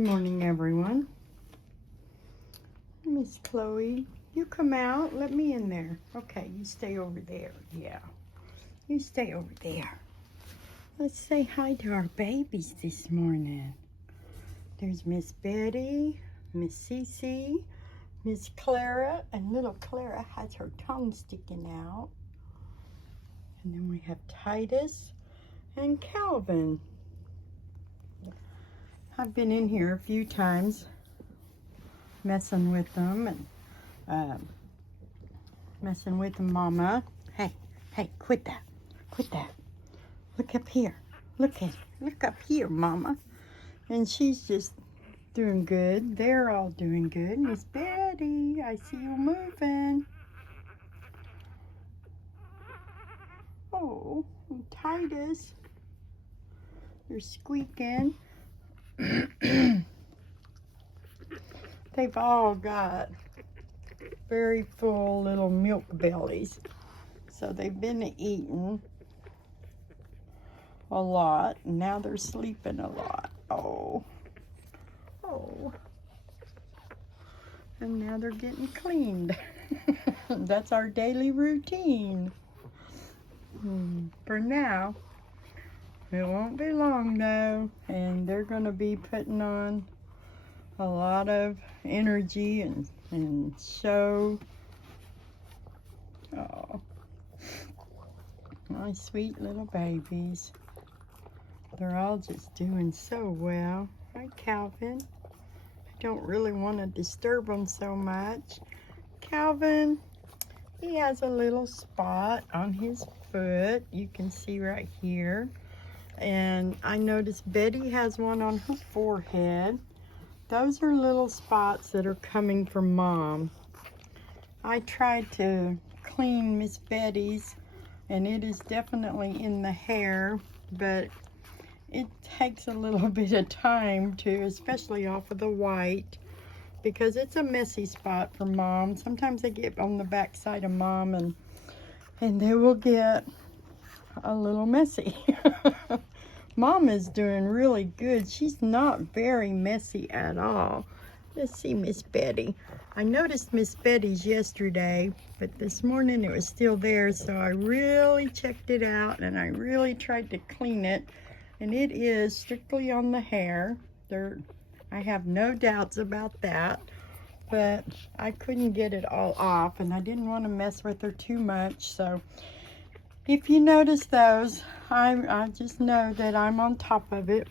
Good morning, everyone. Miss Chloe, you come out. Let me in there. Okay, you stay over there. Yeah, you stay over there. Let's say hi to our babies this morning. There's Miss Betty, Miss Cece, Miss Clara, and little Clara has her tongue sticking out. And then we have Titus and Calvin. I've been in here a few times messing with them and messing with them, Mama. Hey, quit that. Look up here. Look up here, Mama. And she's just doing good. They're all doing good. Miss Betty, I see you moving. Oh, and Titus, you're squeaking. They've all got very full little milk bellies. So they've been eating a lot, and now they're sleeping a lot. Oh. And now they're getting cleaned. That's our daily routine. For now. It won't be long though, and they're going to be putting on a lot of energy and show. Oh, my sweet little babies. They're all just doing so well. Hi, Calvin. I don't really want to disturb them so much. Calvin, he has a little spot on his foot. You can see right here. And I noticed Betty has one on her forehead. Those are little spots that are coming from Mom. I tried to clean Miss Betty's, and it is definitely in the hair, but it takes a little bit of time to, especially off of the white, because it's a messy spot for Mom. Sometimes they get on the back side of Mom, and they will get a little messy. Mom is doing really good. She's not very messy at all. Let's see Miss Betty. I noticed Miss Betty's yesterday, but this morning it was still there, so I really checked it out and I really tried to clean it. And it is strictly on the hair. I have no doubts about that, but I couldn't get it all off, and I didn't want to mess with her too much, so if you notice those, I just know that I'm on top of it.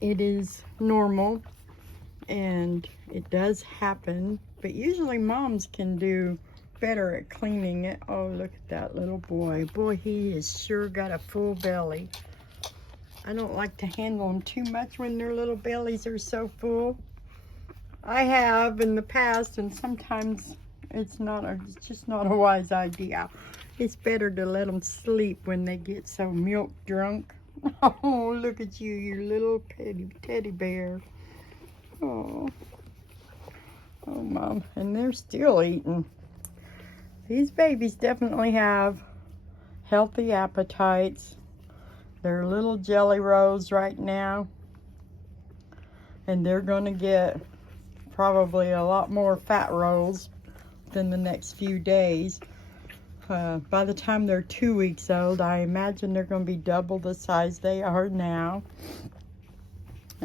It is normal, and it does happen, but usually moms can do better at cleaning it. Oh, look at that little boy. Boy, he has sure got a full belly. I don't like to handle them too much when their little bellies are so full. I have in the past, and sometimes it's just not a wise idea. It's better to let them sleep when they get so milk drunk. Oh, look at you, you little teddy bear. Oh, Mom. And they're still eating. These babies definitely have healthy appetites. They're little jelly rolls right now. And they're going to get probably a lot more fat rolls within the next few days. By the time they're 2 weeks old, I imagine they're going to be double the size they are now.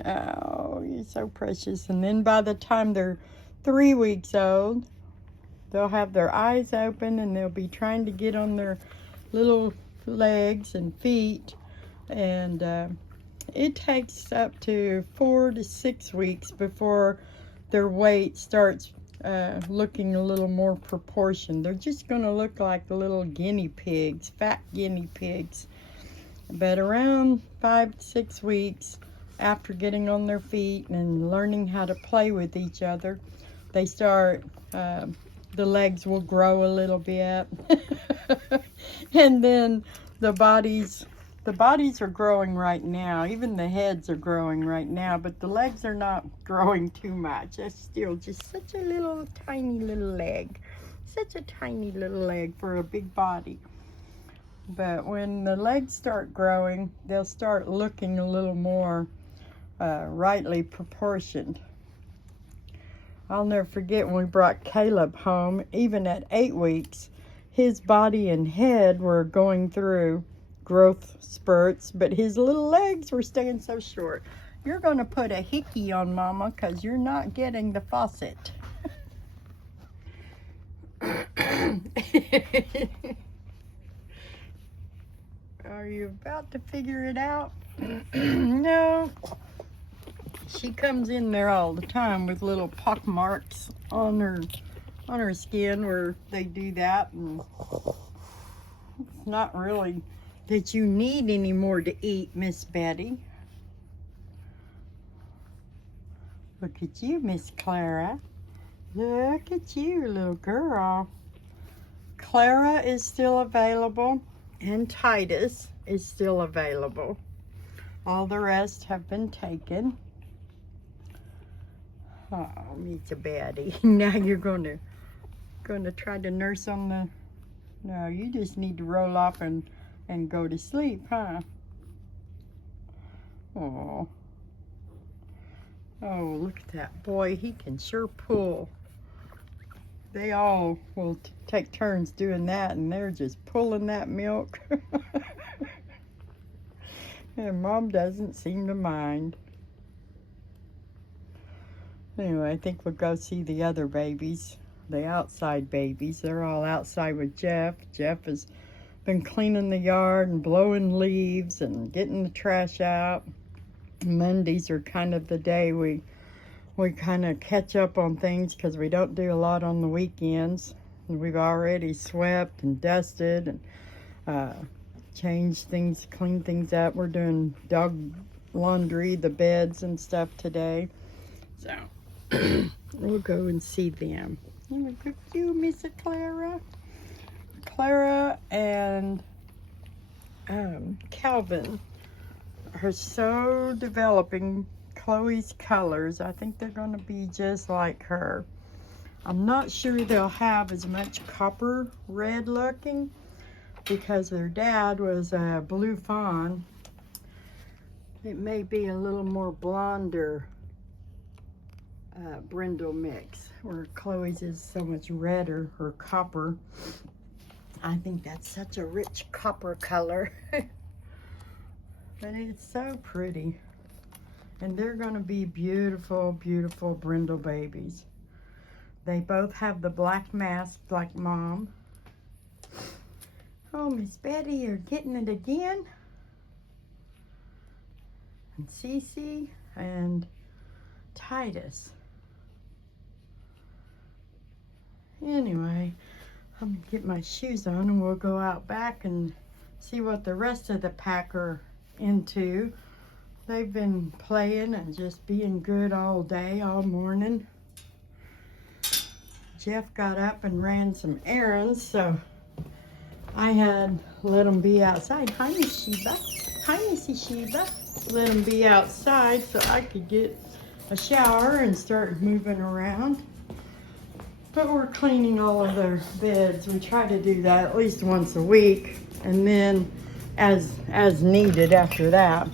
Oh, you're so precious. And then by the time they're 3 weeks old, they'll have their eyes open and they'll be trying to get on their little legs and feet. And it takes up to 4 to 6 weeks before their weight starts looking a little more proportioned. They're just going to look like little guinea pigs, fat guinea pigs. But around 5 to 6 weeks after getting on their feet and learning how to play with each other, they start, the legs will grow a little bit. And then the bodies are growing right now. Even the heads are growing right now, but the legs are not growing too much. That's still just such a little tiny little leg. Such a tiny little leg for a big body. But when the legs start growing, they'll start looking a little more rightly proportioned. I'll never forget when we brought Caleb home. Even at 8 weeks, his body and head were going through growth spurts, but his little legs were staying so short. You're going to put a hickey on Mama because you're not getting the faucet. Are you about to figure it out? No. She comes in there all the time with little pock marks on her skin where they do that, and it's not really that you need any more to eat, Miss Betty. Look at you, Miss Clara. Look at you, little girl. Clara is still available, and Titus is still available. All the rest have been taken. Oh, me's a baddie. Now you're gonna try to nurse on the... No, you just need to roll off and go to sleep, huh? Oh. Oh, look at that boy. He can sure pull. They all will take turns doing that, and they're just pulling that milk. And Mom doesn't seem to mind. Anyway, I think we'll go see the other babies, the outside babies. They're all outside with Jeff. Jeff has been cleaning the yard and blowing leaves and getting the trash out. Mondays are kind of the day we kind of catch up on things because we don't do a lot on the weekends. And we've already swept and dusted and changed things, cleaned things up. We're doing dog laundry, the beds and stuff today. So we'll go and see them. Look at you, Miss Clara. Clara and Calvin are so developing Chloe's colors. I think they're going to be just like her. I'm not sure they'll have as much copper red looking because their dad was a blue fawn. It may be a little more blonder brindle mix, where Chloe's is so much redder, or copper. I think that's such a rich copper color. But it's so pretty. And they're going to be beautiful, beautiful brindle babies. They both have the black mask like Mom. Oh, Miss Betty, you're getting it again. And Cece and Titus. Anyway, I'm gonna get my shoes on and we'll go out back and see what the rest of the pack are into. They've been playing and just being good all day, all morning. Jeff got up and ran some errands, so I had let them be outside. Hi, Miss Sheba. Hi, Missy Sheba. Let them be outside so I could get a shower and start moving around. But we're cleaning all of their beds. We try to do that at least once a week, and then as needed after that.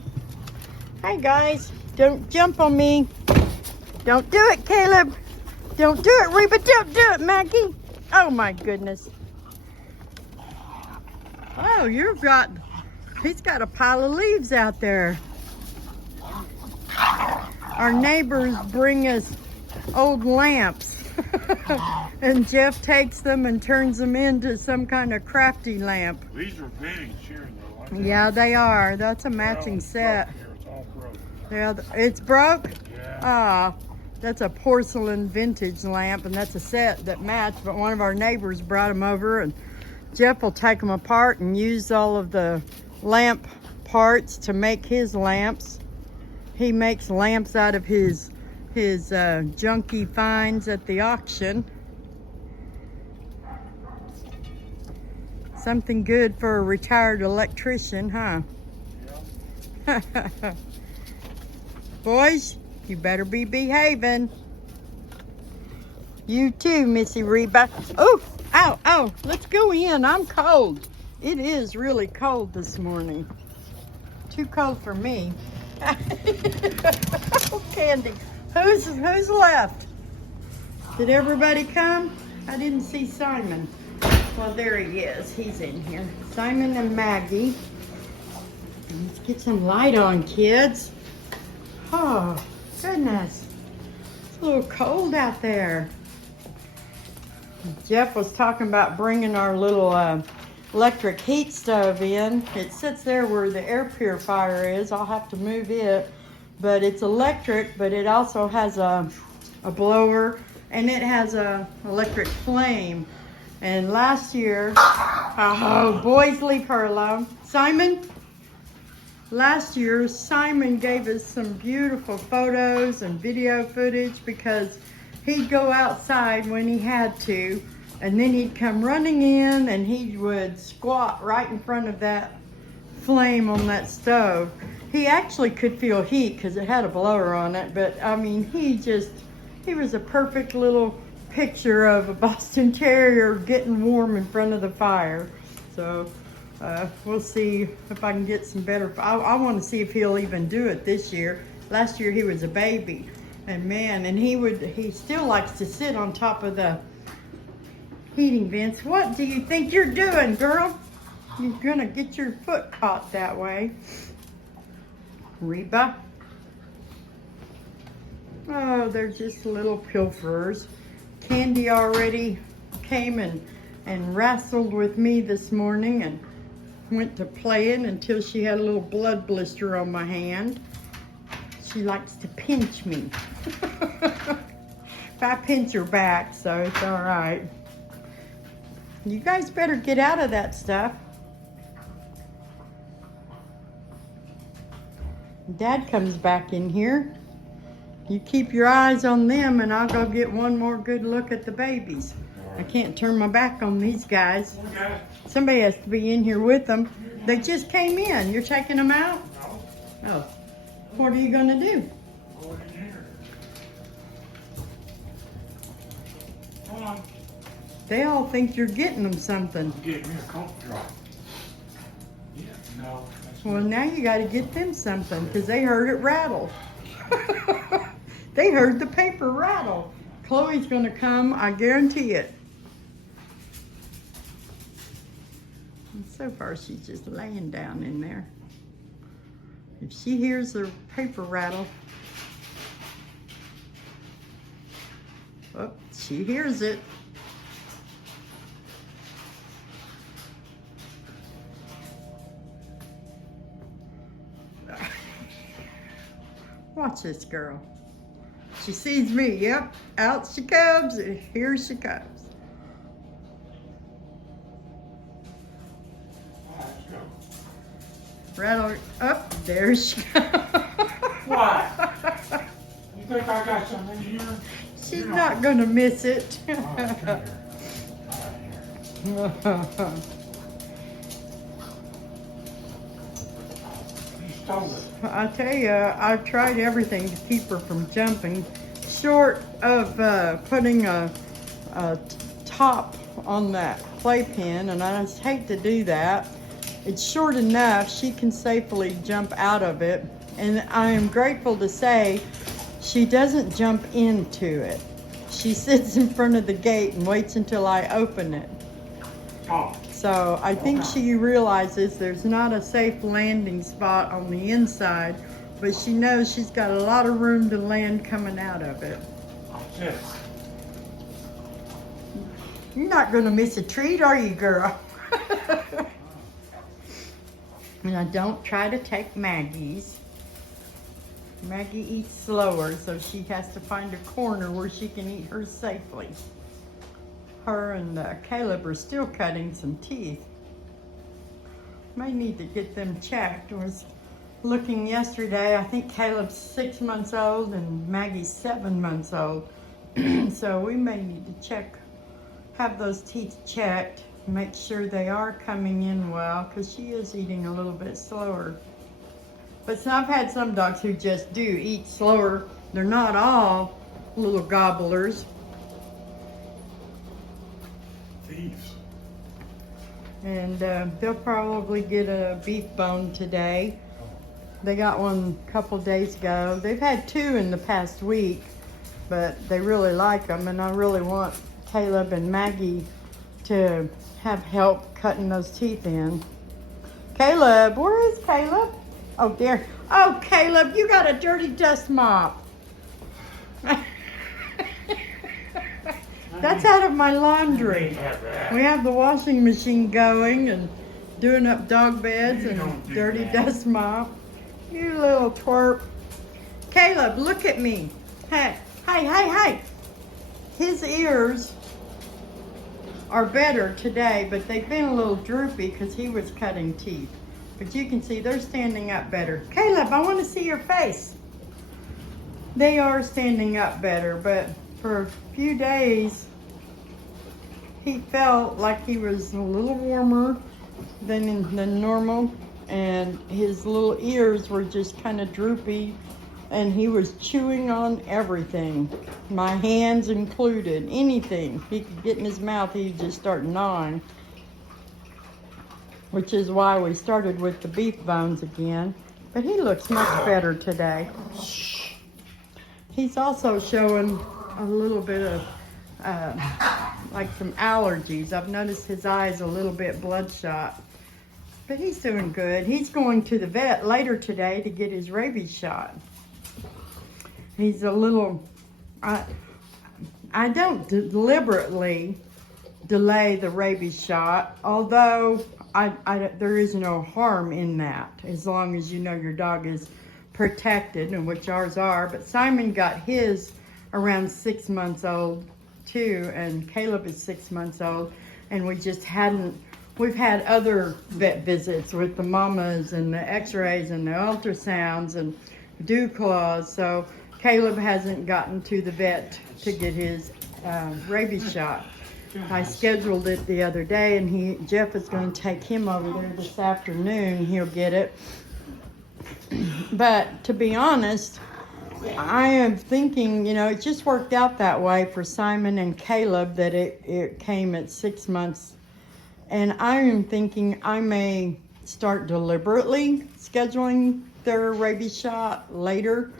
Hi guys, don't jump on me. Don't do it, Caleb. Don't do it, Reba. Don't do it, Maggie. Oh my goodness. Oh, he's got a pile of leaves out there. Our neighbors bring us old lamps. And Jeff takes them and turns them into some kind of crafty lamp. These are vintage here though, aren't they? Yeah, they are. That's a matching set. It's all broke. Yeah, it's broke? Yeah. Ah, that's a porcelain vintage lamp, and that's a set that matched, but one of our neighbors brought them over, and Jeff will take them apart and use all of the lamp parts to make his lamps. He makes lamps out of his junky finds at the auction. Something good for a retired electrician, huh? Yeah. Boys, you better be behaving. You too, Missy Reba. Oh, ow, ow, let's go in. I'm cold. It is really cold this morning. Too cold for me. candy. Who's left? Did everybody come? I didn't see Simon. Well, there he is. He's in here. Simon and Maggie. Let's get some light on, kids. Oh, goodness. It's a little cold out there. Jeff was talking about bringing our little electric heat stove in. It sits there where the air purifier is. I'll have to move it. But it's electric, but it also has a blower, and it has a electric flame. And last year, oh, boys, leave her alone. Simon? Last year, Simon gave us some beautiful photos and video footage because he'd go outside when he had to, and then he'd come running in and he would squat right in front of that flame on that stove. He actually could feel heat because it had a blower on it, but I mean, he was a perfect little picture of a Boston Terrier getting warm in front of the fire. So we'll see if I can get some better. I want to see if he'll even do it this year. Last year he was a baby, and man, and he still likes to sit on top of the heating vents. What do you think you're doing, girl? You're gonna get your foot caught that way. Reba. Oh, they're just little pilferers. Candy already came and wrestled with me this morning and went to playing until she had a little blood blister on my hand. She likes to pinch me. I pinch her back, so it's all right. You guys better get out of that stuff. Dad comes back in here. You keep your eyes on them, and I'll go get one more good look at the babies. I can't turn my back on these guys. Somebody has to be in here with them. They just came in. You're taking them out? No. Oh. What are you going to do? Go in here. Come on. They all think you're getting them something. Get me a coat drop. Yeah, no. Well, now you got to get them something because they heard it rattle. They heard the paper rattle. Chloe's going to come, I guarantee it. And so far, she's just laying down in there. If she hears the paper rattle, oh, she hears it. Watch this girl. She sees me, yep, out she comes, and here she comes. Let's go. Rattle up, there she goes. What? You think I got something in here? She's not gonna miss it. Oh, come here. You stole it. I tell you, I've tried everything to keep her from jumping, short of putting a top on that playpen, and I just hate to do that. It's short enough she can safely jump out of it, and I am grateful to say she doesn't jump into it. She sits in front of the gate and waits until I open it. Oh. So I think she realizes there's not a safe landing spot on the inside, but she knows she's got a lot of room to land coming out of it. Yes. You're not gonna miss a treat, are you, girl? And I don't try to take Maggie's. Maggie eats slower, so she has to find a corner where she can eat hers safely. Her and Caleb are still cutting some teeth. May need to get them checked. I was looking yesterday, I think Caleb's 6 months old and Maggie's 7 months old. So we may need to check, have those teeth checked, make sure they are coming in well, because she is eating a little bit slower. But so I've had some dogs who just do eat slower. They're not all little gobblers. Thieves. And they'll probably get a beef bone today. They got one a couple days ago. They've had 2 in the past week, but they really like them, and I really want Caleb and Maggie to have help cutting those teeth in. Caleb, where is Caleb? Oh, there. Oh, Caleb, you got a dirty dust mop. That's out of my laundry. We have the washing machine going and doing up dog beds and dirty dust mop. You little twerp. Caleb, look at me. Hey, hey, hey, hey. His ears are better today, but they've been a little droopy because he was cutting teeth. But you can see they're standing up better. Caleb, I want to see your face. They are standing up better, but for a few days, he felt like he was a little warmer than normal, and his little ears were just kind of droopy, and he was chewing on everything, my hands included. Anything he could get in his mouth, he'd just start gnawing, which is why we started with the beef bones again. But he looks much better today. He's also showing a little bit of like some allergies. I've noticed his eyes a little bit bloodshot, but he's doing good. He's going to the vet later today to get his rabies shot. He's a little, I don't deliberately delay the rabies shot, although there is no harm in that, as long as you know your dog is protected, and which ours are. But Simon got his around 6 months old too, and Caleb is 6 months old, and we've had other vet visits with the mamas and the x-rays and the ultrasounds and dew claws, so Caleb hasn't gotten to the vet to get his rabies shot. I scheduled it the other day, and Jeff is going to take him over there this afternoon. He'll get it. But to be honest, I am thinking, it just worked out that way for Simon and Caleb, that it came at 6 months. And I am thinking I may start deliberately scheduling their rabies shot later,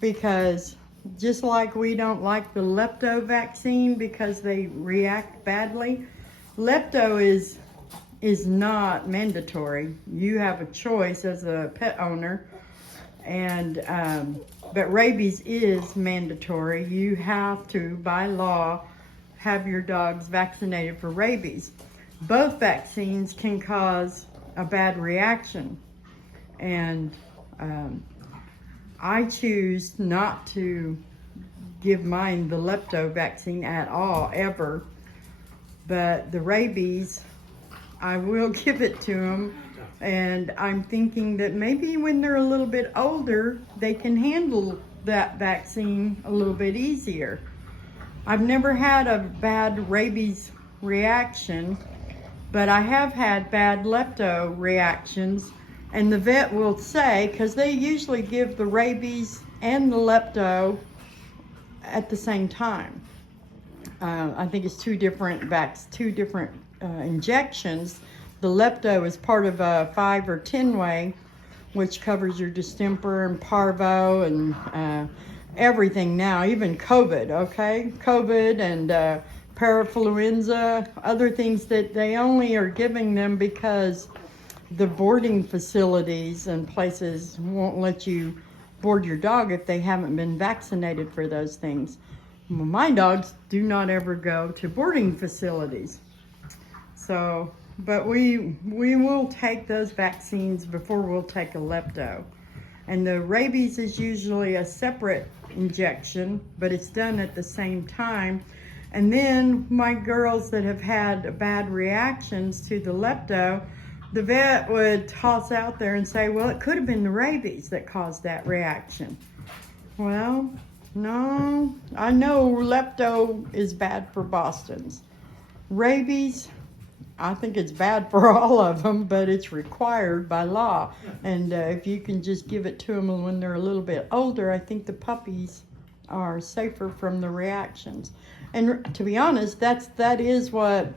because just like we don't like the lepto vaccine because they react badly, lepto is not mandatory. You have a choice as a pet owner, and but rabies is mandatory. You have to, by law, have your dogs vaccinated for rabies. Both vaccines can cause a bad reaction, and I choose not to give mine the lepto vaccine at all, ever. But the rabies, I will give it to them. And I'm thinking that maybe when they're a little bit older, they can handle that vaccine a little bit easier. I've never had a bad rabies reaction, but I have had bad lepto reactions. And the vet will say, because they usually give the rabies and the lepto at the same time. I think it's two different injections. The lepto is part of a 5 or 10 way, which covers your distemper and parvo and everything now, even COVID, okay? COVID and parafluenza, other things that they only are giving them because the boarding facilities and places won't let you board your dog if they haven't been vaccinated for those things. Well, my dogs do not ever go to boarding facilities. So, but we will take those vaccines before we'll take a lepto. And the rabies is usually a separate injection, but it's done at the same time. And then my girls that have had bad reactions to the lepto, the vet would toss out there and say, well, it could have been the rabies that caused that reaction. Well, no, I know lepto is bad for Boston's. Rabies, I think it's bad for all of them, but it's required by law. And if you can just give it to them when they're a little bit older, I think the puppies are safer from the reactions. And to be honest, that is what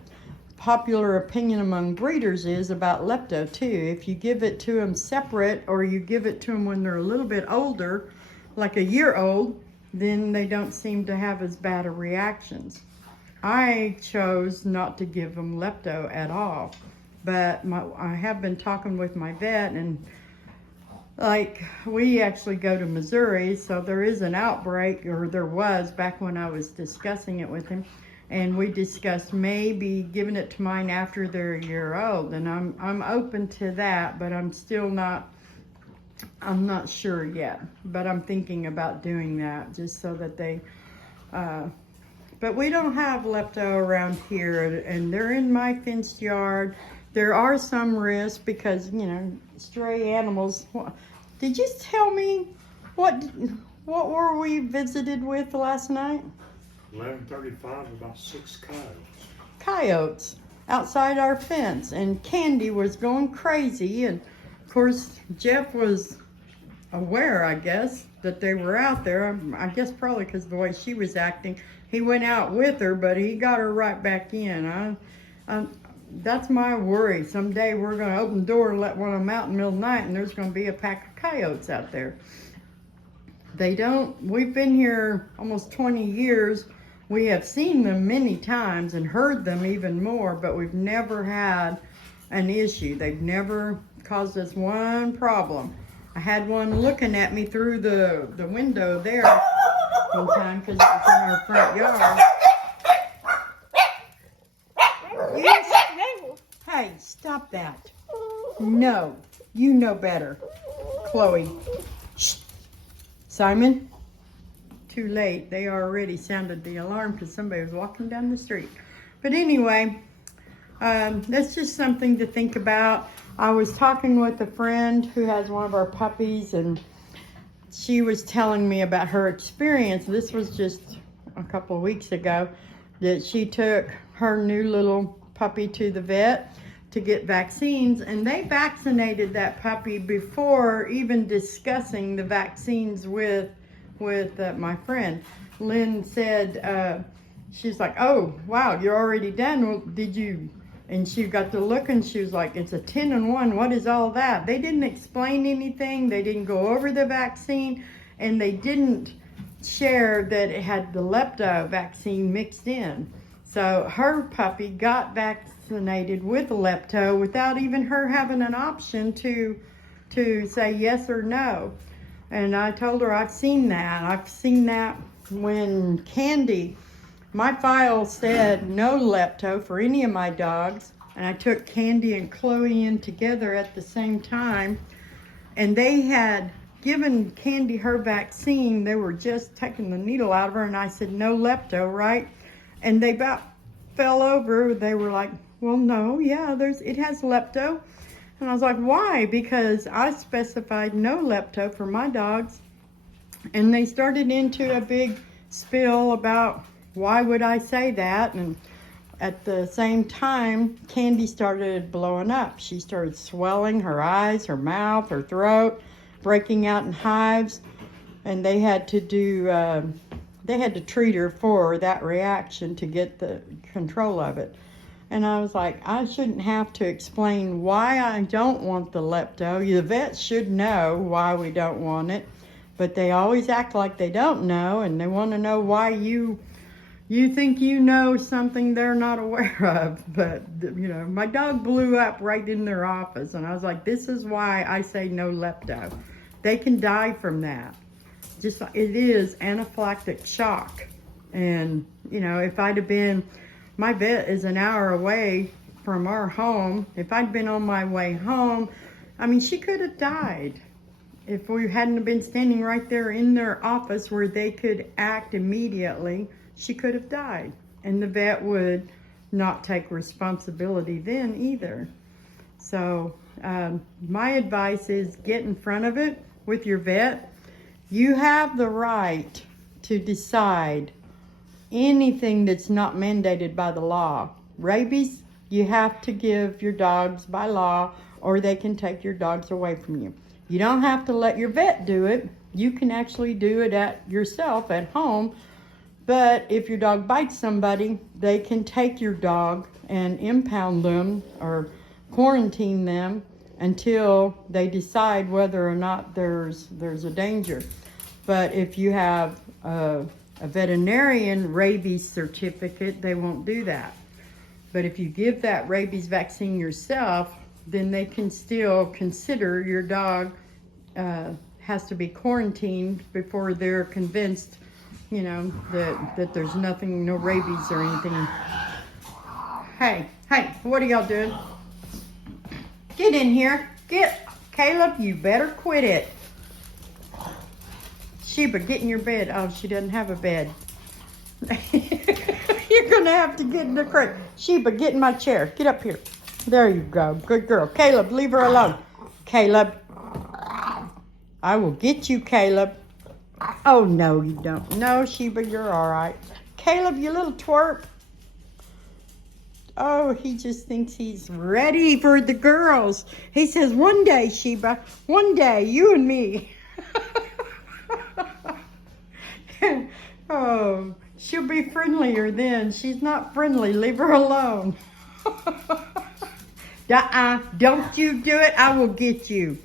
popular opinion among breeders is about lepto too. If you give it to them separate, or you give it to them when they're a little bit older, like a year old, then they don't seem to have as bad a reactions. I chose not to give them lepto at all, but I have been talking with my vet, and like, we actually go to Missouri, so there is an outbreak, or there was back when I was discussing it with him, and we discussed maybe giving it to mine after they're a year old, and I'm open to that, but I'm not sure yet, but I'm thinking about doing that just so that they, but we don't have lepto around here, and they're in my fenced yard. There are some risks because, you know, stray animals. Did you tell me what were we visited with last night? 11:35, about 6 coyotes. Coyotes outside our fence, and Candy was going crazy, and of course Jeff was aware, I guess, that they were out there. I guess probably because of the way she was acting. He went out with her, but he got her right back in. That's my worry. Someday we're going to open the door and let one of them out in the middle of the night, and there's going to be a pack of coyotes out there. We've been here almost 20 years. We have seen them many times and heard them even more, but we've never had an issue. They've never caused us one problem. I had one looking at me through the window there one time because it was in our front yard. Hey, stop that. No, you know better. Chloe. Shh. Simon, too late. They already sounded the alarm because somebody was walking down the street. But anyway, that's just something to think about. I was talking with a friend who has one of our puppies, and she was telling me about her experience. This was just a couple of weeks ago, that she took her new little puppy to the vet to get vaccines, and they vaccinated that puppy before even discussing the vaccines with my friend. Lynn said, she's like, oh, wow, you're already done. Well, did you? And she got to look, and she was like, it's a 10-in-1. What is all that? They didn't explain anything. They didn't go over the vaccine, and they didn't share that it had the lepto vaccine mixed in. So her puppy got vaccinated with lepto without even her having an option to say yes or no. And I told her I've seen that. I've seen that when Candy, my file said no lepto for any of my dogs, and I took Candy and Chloe in together at the same time, and they had given Candy her vaccine. They were just taking the needle out of her, and I said no lepto, right? And they about fell over. They were like, well, no, yeah, it has lepto. And I was like, why? Because I specified no lepto for my dogs. And they started into a big spiel about why would I say that. And at the same time, Candy started blowing up. She started swelling her eyes, her mouth, her throat, breaking out in hives. And they had to treat her for that reaction to get the control of it. And I was like, I shouldn't have to explain why I don't want the lepto. The vets should know why we don't want it, but they always act like they don't know, and they want to know why you think you know something they're not aware of. But, you know, my dog blew up right in their office, and I was like, this is why I say no lepto. They can die from that. Just, it is anaphylactic shock. And, you know, if I'd have been, my vet is an hour away from our home. If I'd been on my way home, I mean, she could have died. If we hadn't been standing right there in their office where they could act immediately, she could have died. And the vet would not take responsibility then either. So my advice is get in front of it with your vet. You have the right to decide anything that's not mandated by the law. Rabies, you have to give your dogs by law, or they can take your dogs away from you. You don't have to let your vet do it. You can actually do it yourself at home But if your dog bites somebody, they can take your dog and impound them or quarantine them until they decide whether or not there's a danger. But if you have a veterinarian rabies certificate, they won't do that. But if you give that rabies vaccine yourself, then they can still consider your dog has to be quarantined before they're convinced, you know, that there's nothing, no rabies or anything. Hey, what are y'all doing? Get in here. Caleb, you better quit it. Sheba, get in your bed. Oh, she doesn't have a bed. You're going to have to get in the crate. Sheba, get in my chair. Get up here. There you go. Good girl. Caleb, leave her alone. Caleb. I will get you, Caleb. Oh, no, you don't. No, Sheba, you're all right. Caleb, you little twerp. Oh, he just thinks he's ready for the girls. He says, one day, Sheba, one day, you and me. Oh, she'll be friendlier then. She's not friendly. Leave her alone. Don't you do it. I will get you.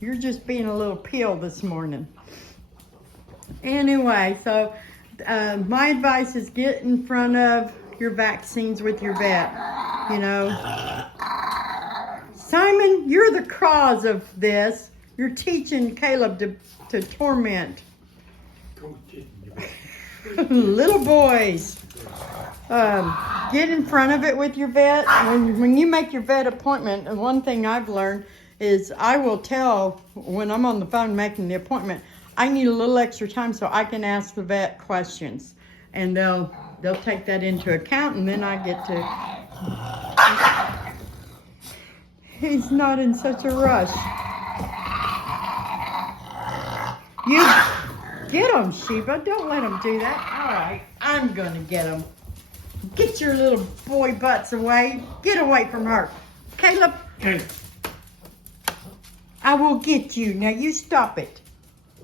You're just being a little pill this morning. Anyway, so my advice is get in front of your vaccines with your vet. You know, Simon, you're the cause of this. You're teaching Caleb to torment little boys. Get in front of it with your vet. When you make your vet appointment, and one thing I've learned is I will tell when I'm on the phone making the appointment, I need a little extra time so I can ask the vet questions, and they'll take that into account, and then I get to. He's not in such a rush. You get him, Sheba. Don't let him do that. All right, I'm gonna get him. Get your little boy butts away. Get away from her. Caleb. Okay. I will get you. Now you stop it.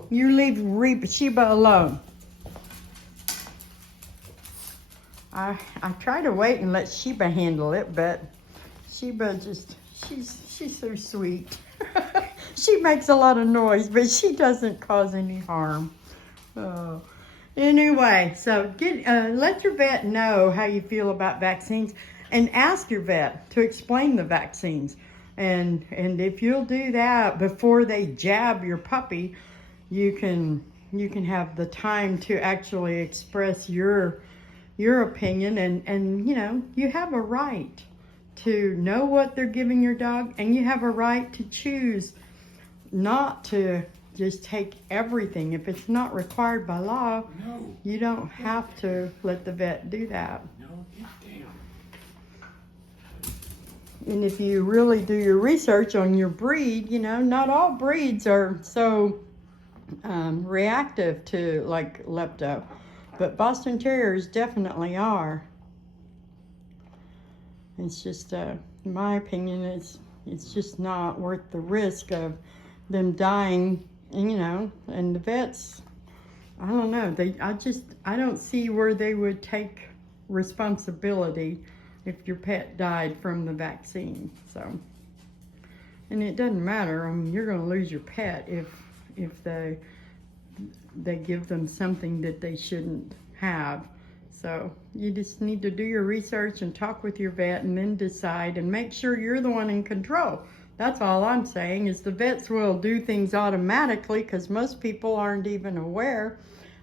You leave Sheba alone. I try to wait and let Sheba handle it, but Sheba just, she's so sweet. She makes a lot of noise, but she doesn't cause any harm. Oh. Anyway, so let your vet know how you feel about vaccines, and ask your vet to explain the vaccines. And if you'll do that before they jab your puppy, you can have the time to actually express your opinion, and you know, you have a right to know what they're giving your dog, and you have a right to choose not to just take everything. If it's not required by law, No. you don't have to let the vet do that. No, get down. And if you really do your research on your breed, you know, not all breeds are so reactive to like lepto, but Boston Terriers definitely are. It's just, in my opinion, it's just not worth the risk of them dying. And, you know, and the vets, I don't know, I don't see where they would take responsibility if your pet died from the vaccine. So, and it doesn't matter. I mean, you're going to lose your pet if they give them something that they shouldn't have. So you just need to do your research and talk with your vet, and then decide, and make sure you're the one in control. That's all I'm saying. Is the vets will do things automatically, because most people aren't even aware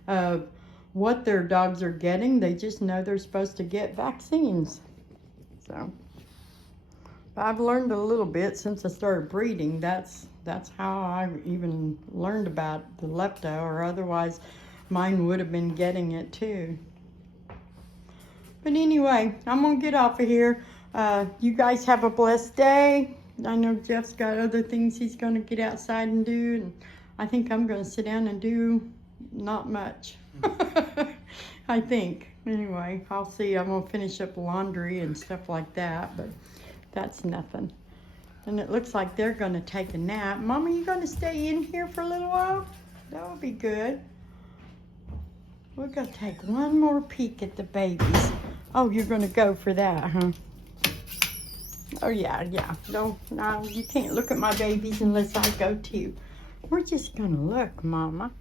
of what their dogs are getting. They just know they're supposed to get vaccines. So, but I've learned a little bit since I started breeding. That's how I even learned about the lepto, or otherwise mine would have been getting it too. But anyway, I'm gonna get off of here. You guys have a blessed day. I know Jeff's got other things he's gonna get outside and do, and I think I'm gonna sit down and do not much. I think. Anyway, I'll see. I'm gonna finish up laundry and stuff like that, but that's nothing. And it looks like they're gonna take a nap. Mama, you gonna stay in here for a little while? That would be good. We're going to take one more peek at the babies. Oh, you're going to go for that, huh? Oh, yeah. No, you can't look at my babies unless I go too. We're just going to look, Mama.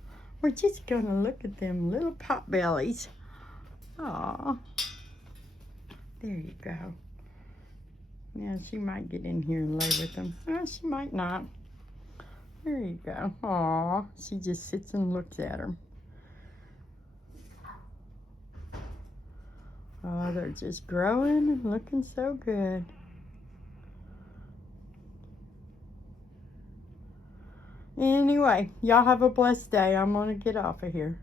We're just going to look at them little pot bellies. Aw. There you go. Yeah, she might get in here and lay with them. She might not. There you go. Aw. She just sits and looks at them. Oh, they're just growing and looking so good. Anyway, y'all have a blessed day. I'm going to get off of here.